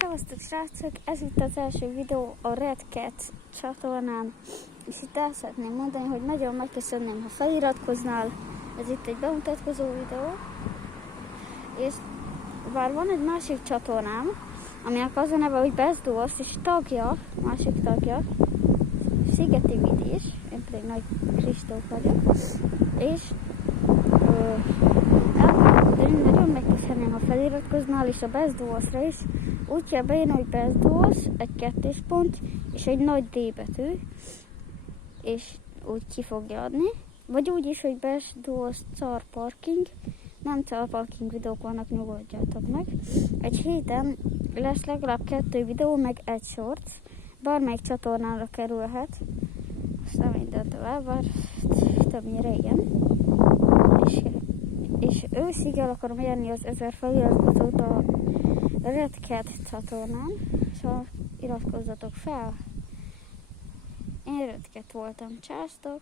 Szevasztok srácok! Ez itt az első videó a Red Cat csatornán, és itt el szeretném mondani, hogy nagyon megköszönném, ha feliratkoznál. Ez itt egy bemutatkozó videó, és bár van egy másik csatornám, aminek az a neve, hogy Best Duos, és tagja, másik tagja, Szigeti Vidis, én pedig Nagy Kristóf vagyok, és nagyon megköszönném, ha feliratkoznál, és a Best Duosra is. Úgy kell beírni, hogy Best Duos, egy kettős pont, és egy nagy D betű, és úgy ki fogja adni. Vagy úgy is, hogy Best Duos Car Parking. Nem Car Parking videók vannak, nyugodjatok meg. Egy héten lesz legalább 2 videó, meg egy shorts. Bármelyik csatornára kerülhet. Aztán mindent el, bár többnyire igen. És őszig el akarom érni az 1000 feliratkozót a Red Cat csatornán, szóval iratkozzatok fel. Én Red Cat voltam, császtok!